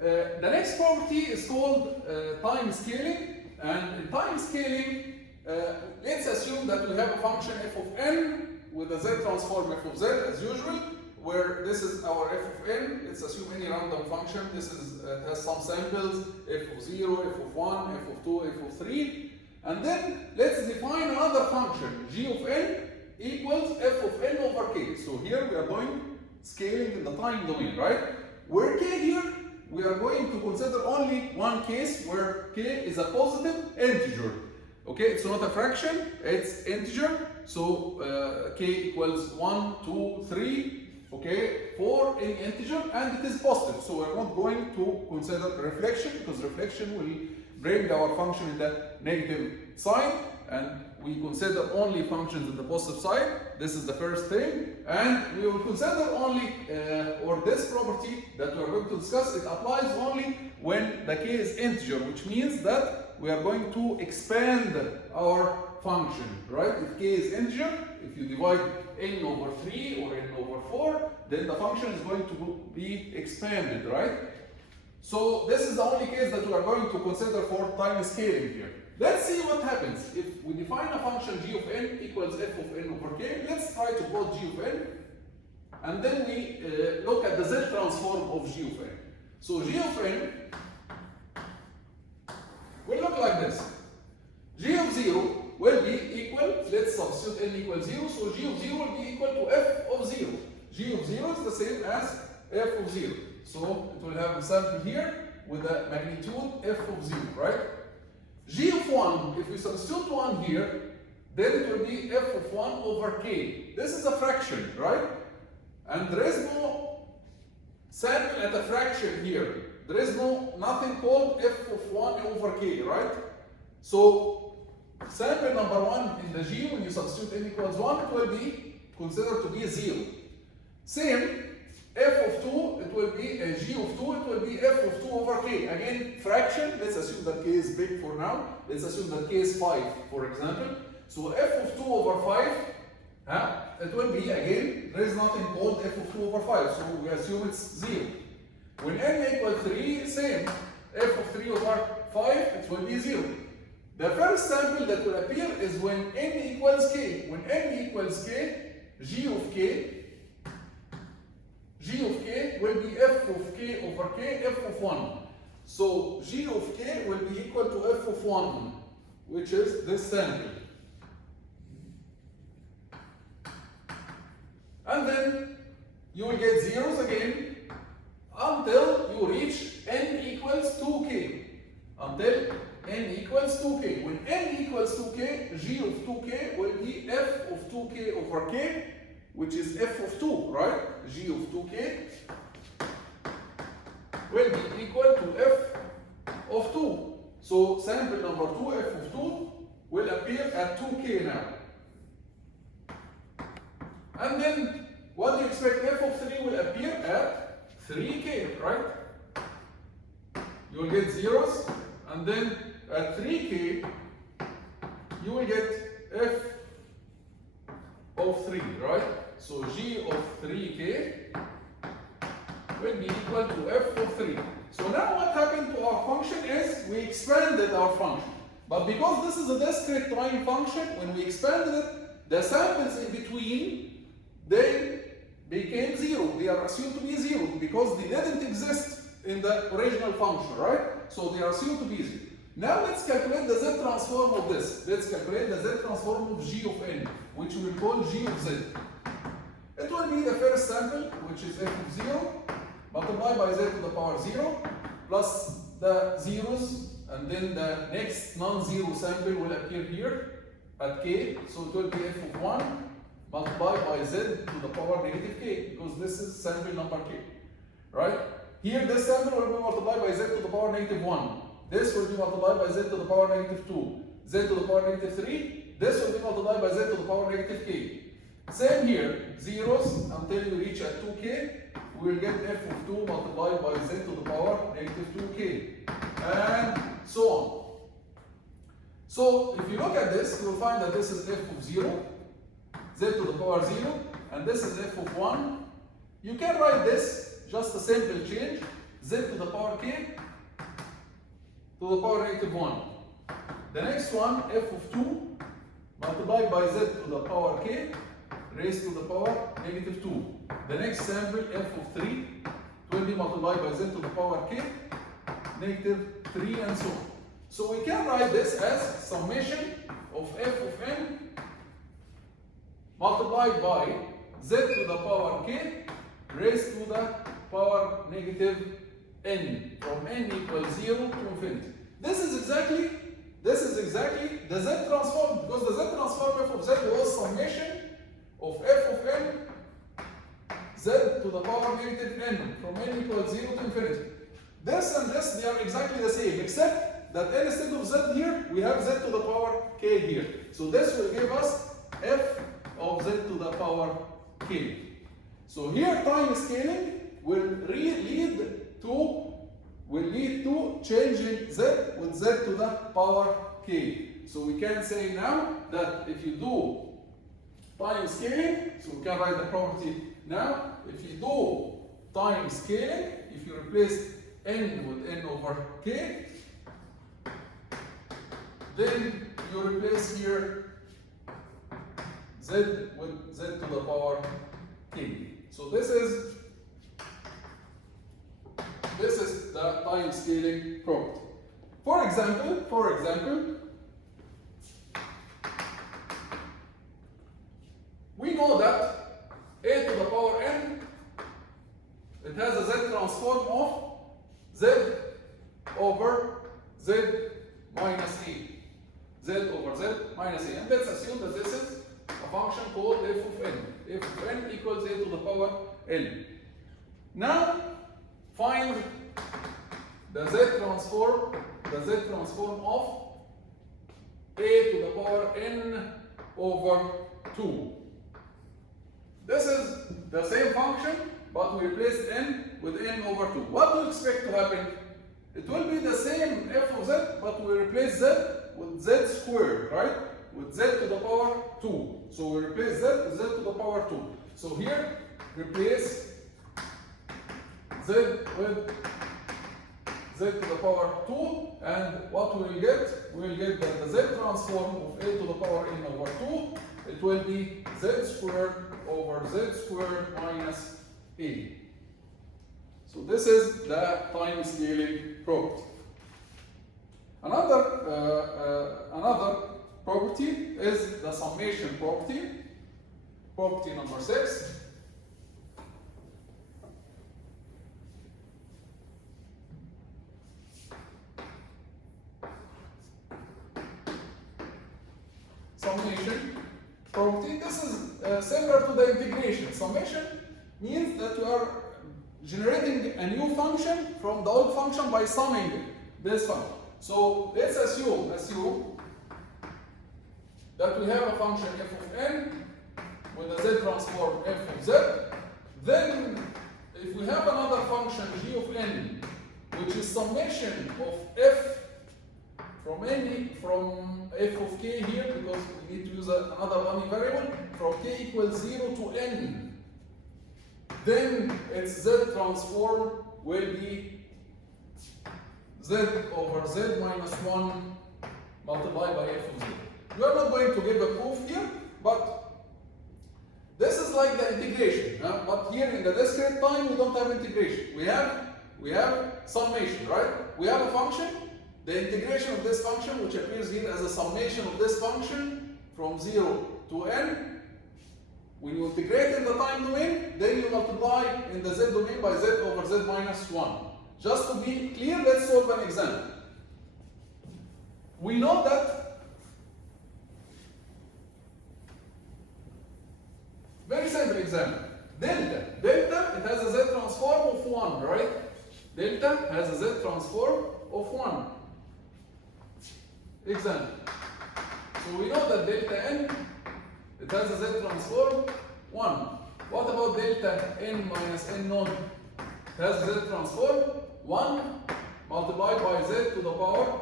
The next property is called time scaling. And in time scaling, let's assume that we have a function f of n with a z transform f of z as usual, where this is our f of n. Let's assume any random function. This is has some samples, f of 0, f of 1, f of 2, f of 3. And then let's define another function, g of n equals f of n over k. So here we are going scaling in the time domain, right? Where k here, we are going to consider only one case where k is a positive integer. Okay, it's not a fraction, it's integer. So k equals 1, 2, 3, okay, 4 in integer, and it is positive. So we're not going to consider reflection, because reflection will bring our function in the negative side, and we consider only functions in the positive side. This is the first thing. And we will consider only, or this property that we are going to discuss, it applies only when the k is integer, which means that we are going to expand our function, right? If k is integer, if you divide n over 3 or n over 4, then the function is going to be expanded, right? So this is the only case that we are going to consider for time scaling here. Let's see what happens if we define a function g of n equals f of n over k. Let's try to plot g of n, and then we look at the z transform of g of n. So g of n will look like this. G of 0 will be equal, let's substitute n equals 0, so g of 0 will be equal to f of 0. G of 0 is the same as f of 0. So it will have a sample here with a magnitude f of 0, right? G of 1, if we substitute 1 here, then it will be f of 1 over k. This is a fraction, right? And there is no sample at a fraction here. There is nothing called f of 1 over k, right? So sample number 1 in the g, when you substitute n equals 1, it will be considered to be 0. Same, f of 2, it will be g of 2, it will be f of 2 over k. Again, fraction, let's assume that k is big for now. Let's assume that k is 5, for example. So f of 2 over 5, it will be, again, there is nothing called f of 2 over 5, so we assume it's 0. When n equals 3, same, f of 3 over 5, it will be 0. The first sample that will appear is when n equals k. When n equals k, g of k will be f of k over k, f of 1. So g of k will be equal to f of 1, which is this sample. And then you will get zeros again until you reach n equals 2k. Until n equals 2k. When n equals 2k, g of 2k will be f of 2k over k, which is f of 2, right? G of 2k will be equal to f of 2. So sample number 2, f of 2, will appear at 2k now. And then what do you expect? F of 3 will appear at 3k, right? You will get zeros, and then at 3k, you will get f of 3, right? So g of 3k will be equal to f of 3. So now what happened to our function is we expanded our function. But because this is a discrete time function, when we expanded it, the samples in between, they became 0. They are assumed to be 0 because they didn't exist in the original function, right? So they are assumed to be 0. Now let's calculate the z transform of this. Let's calculate the z transform of g of n, which we will call g of z. It will be the first sample, which is f of 0, multiplied by z to the power 0, plus the zeros, and then the next non-zero sample will appear here at k, so it will be f of 1, multiplied by z to the power negative k, because this is sample number k, right? Here this sample will be multiplied by z to the power negative 1. This will be multiplied by z to the power negative 2, z to the power negative 3, this will be multiplied by z to the power negative k. Same here, zeros until you reach at 2k, we will get f of 2 multiplied by z to the power negative 2k, and so on. So if you look at this, you will find that this is f of 0, z to the power 0, and this is f of 1. You can write this, just a simple change, z to the power k to the power negative 1. The next one, f of 2 multiplied by z to the power k raised to the power negative 2. The next sample, f of 3, will be multiplied by z to the power k negative 3 and so on. So we can write this as summation of f of n multiplied by z to the power k raised to the power negative n from n equals 0 to infinity. This is exactly the z transform, because the z transform f of z was summation of f of n z to the power negative n from n equals 0 to infinity. This and this, they are exactly the same, except that instead of z here, we have z to the power k here. So this will give us f of z to the power k. So here time scaling will lead to changing z with z to the power k. So we can say now that if you do time scaling, so we can write the property now. If you do time scaling, if you replace n with n over k, then you replace here z with z to the power k. So this is the time scaling property. For example, we know that a to the power n, it has a z transform of z over z minus a. Z over z minus a. And let's assume that this is a function called f of n. F of n equals a to the power n. Now find the z transform of a to the power n over 2. This is the same function, but we replace n with n over 2. What do you expect to happen? It will be the same f of z, but we replace z with z squared, right? With z to the power 2. So we replace z with z to the power 2. So here, replace z with z to the power 2, and what we will get? We will get that the z transform of a to the power n over 2, it will be z squared over z squared minus a. So this is the time scaling property. Another property is the summation property. Property number 6. Summation property. This is similar to the integration. Summation means that you are generating a new function from the old function by summing this function. So let's assume that we have a function f of n with a z transform f of z. Then if we have another function g of n, which is summation of f from f of k here, because we need to use another dummy variable, from k equals 0 to n, then its z transform will be z over z minus 1 multiplied by f of z. We are not going to give a proof here, but this is like the integration. But here in the discrete time, we don't have integration. We have summation, right? We have a function. The integration of this function, which appears here as a summation of this function from 0 to n, when you integrate in the time domain, then you multiply in the z domain by z over z minus 1. Just to be clear, let's solve an example. We know that, very simple example, delta, it has a z transform of 1, right? Delta has a z transform of 1. Example. So we know that delta n, it has a z transform 1. What about delta n minus n naught? It has a z transform 1 multiplied by z to the power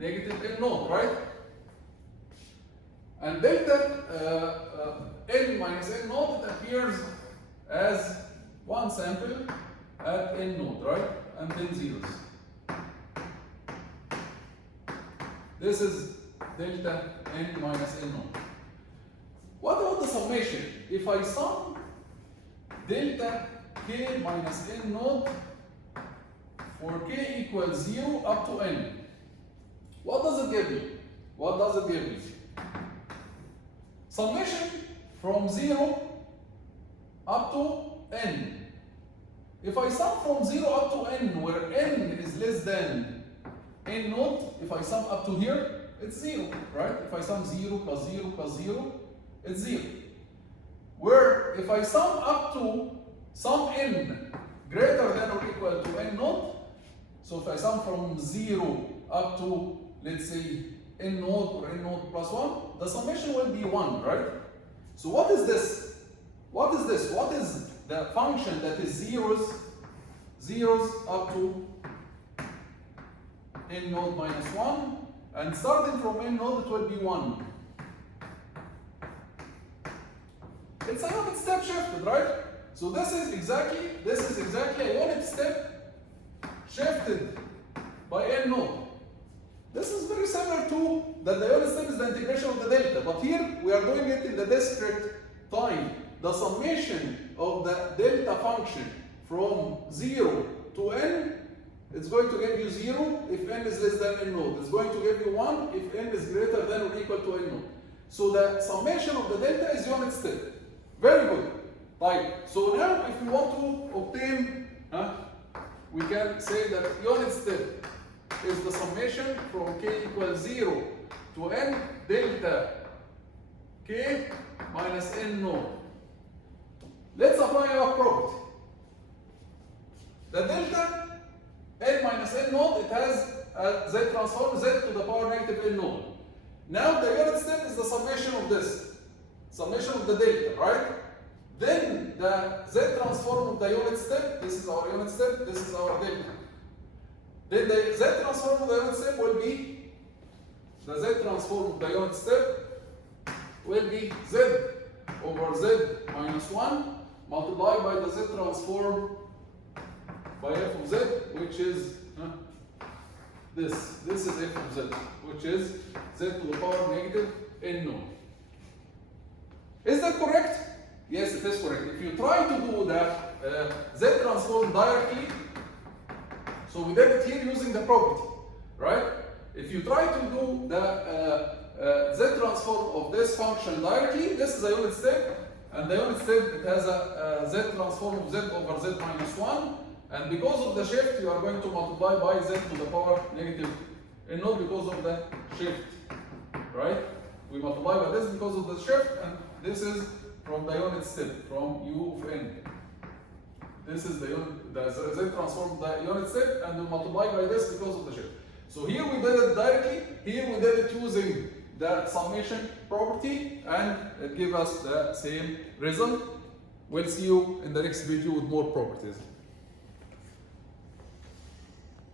negative n naught, right? And delta n minus n naught, it appears as one sample at n naught, right? And then zeros. This is delta n minus n naught. What about the summation? If I sum delta k minus n naught for k equals 0 up to n, what does it give me? What does it give me? Summation from 0 up to n. If I sum from 0 up to n, where n is less than n naught, if I sum up to here, it's 0, right? If I sum 0 plus 0 plus 0, it's 0. Where if I sum up to sum n greater than or equal to n naught, so if I sum from 0 up to, let's say, n naught or n naught plus 1, the summation will be 1, right? So what is this? What is this? What is the function that is zeros up to n naught minus 1, and starting from n naught it will be 1. It's a unit step shifted, right? So this is exactly a unit step shifted by n naught. This is very similar to that the unit step is the integration of the delta, but here we are doing it in the discrete time. The summation of the delta function from 0 to n is going to give you 0 if n is less than n naught. It's going to give you 1 if n is greater than or equal to n naught. So the summation of the delta is unit step. Very good. Right. So now if we want to obtain, we can say that unit step is the summation from k equals 0 to n delta k minus n naught. Let's apply our property. The delta n minus n naught, it has a z transform z to the power negative n naught. Now the unit step is the summation of this, summation of the delta, right? Then the z transform of the unit step, this is our unit step, this is our delta. Then the z transform of the unit step will be, the z transform of the unit step will be z over z minus 1 multiplied by the z transform by f of z, which is this. This is f of z, which is z to the power negative n naught. Is that correct? Yes, it is correct. If you try to do the z transform directly, so we did it here using the property, right? If you try to do the z transform of this function directly, this is a unit step, and the unit step, it has a z transform of z over z minus 1, and because of the shift, you are going to multiply by z to the power negative n naught because of the shift, right? We multiply by this because of the shift, and this is from the unit step, from u of n. This is the z transform of the unit step, and we multiply by this because of the shift. So here we did it directly, here we did it using the summation property, and it gives us the same result. We'll see you in the next video with more properties.